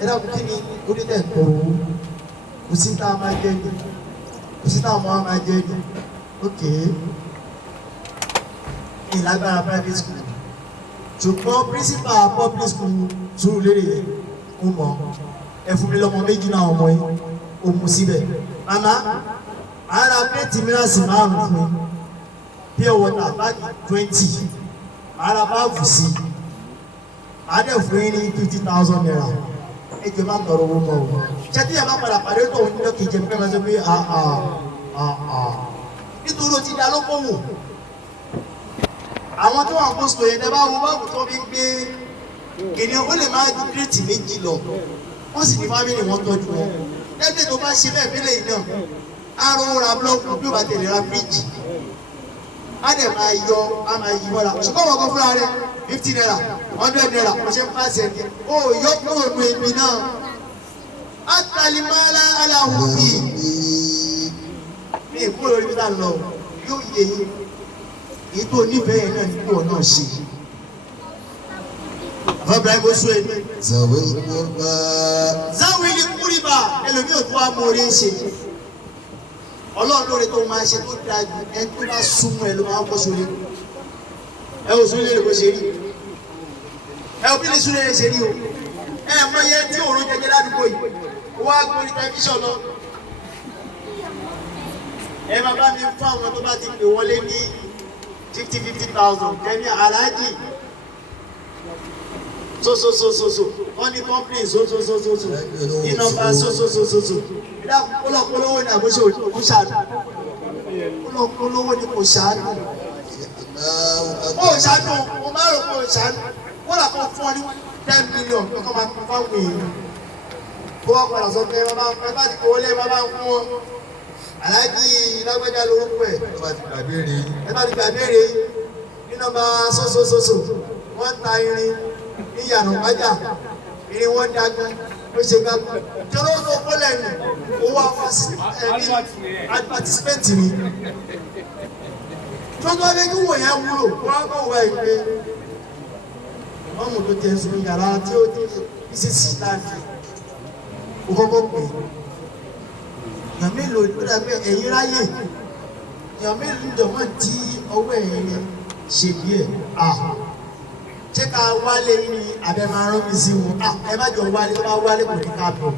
ẹ̀dá kí ni onílẹ̀ tọrọ kò sí tá a máa jẹ́ ni kò sí tá a máa jẹ́ ni ok ìlágbára private school ṣùgbọ́n principal public school sùúrù lérè yẹn ó mọ̀ ẹ fún mi lọ́mọ méjì náà ọmọ yìí ó mú síbẹ̀ màmá ara pẹ́ẹ́tì mìíràn sì márùn-ún fún mi pure water báàgì 20 ara báàgù sí adé fún yín ní 50,000 naira ẹjọ máa tọrọ owó mọ o ṣẹ́tí ẹ̀ máa padà pàdé tó ń lọ kìí jẹ pé máa sọ pé nítorí o ti dá lókòwò àwọn tó wà ń bóṣù yẹn dábàá wo báwo tó fi gbé kìnìún ó lè máa ju kírètì méjì lọ wọ́n sì ní fámìlì wọn tọ́jú wọn lẹ́gbẹ̀ẹ́ tó bá ṣe bẹ́ẹ̀ fẹ́lẹ̀ yìí náà àrùn ra búlọ́ọ̀kù bí ó bá tẹ̀lé ra fíríjì á dẹ̀ máa yọ á máa yí wọ́n la ṣùgbọ́n wọn kọ́ fúnra rẹ̀ 50 naira 100 naira kò ṣe ń pàṣẹ ẹ̀ ó yọ kúrò ní èmi náà á tali mọ́lá aláwọ̀ bíi ní ìkúrò orí bíta lọ yóò yẹ èyí tó nífẹ̀ẹ́ yẹn náà ní kúrò náà ṣe. Àfọ̀bìnrin kò sún ẹni. Záwìlì kúrìbà ẹlòmíì ò tó wá mọ orí ṣe. Ọlọ́run lóore tó máa ṣe tó dáa ju ẹni tó bá súnmọ́ ẹ ló máa ń kọ́ sórí. Ẹ ò sún lè kó ṣe rí. Ẹ ò bí lè sún lè ṣe rí o. Ẹ mọ iye tí òórùn jẹjẹ ládùúgbò yìí. Ó wá gbórí tẹlifíṣàn lọ. Ẹ máa bá mi fún àwọn tó bá ti pè wọlé ní 50,000 kẹ́mi aláàjì. So wọ́n ní complain so ní nọ́mbà so ìdá olókòlówó ní àbúṣe òkú ṣàánú olókòlówó ní kò ṣàánú ó ṣàánú mo máa rò pé ó ṣàánú wọ́n là kó fún ọ ní 10 million kọ́kọ́ máa fún fáwọn èèyàn kó wọ́n padà sọ pé ẹ bá ti kó wọlé ẹ bá ń fún wọn aláàjì lágbájá lórúkọ ẹ bá ti gbàgbére ní nọ́mbà so wọ́n ta irin ní yàrá wájà irin wọn dágbọn ló ṣe gbàgbọ́ jọlọ tó kọlẹ̀ ní owó participant mi tó tó bẹ kí wò yẹn wúlò wọn kọ wá ìpè wọn mú tó tẹ sùn yàrá tí ó ti ṣe sí láti ó kọ́kọ́ pè èèyàn mélòó ló dàgbé ẹ̀yìn ráyè èèyàn mélòó ń dọ̀mọ́ tí ọwọ́ ẹ̀yìn ṣe bí ẹ̀ ṣé ká wálé ní abẹ máa rán mi sí wọn ẹ má jọ wálé tó bá wálé kò ní ká bọ̀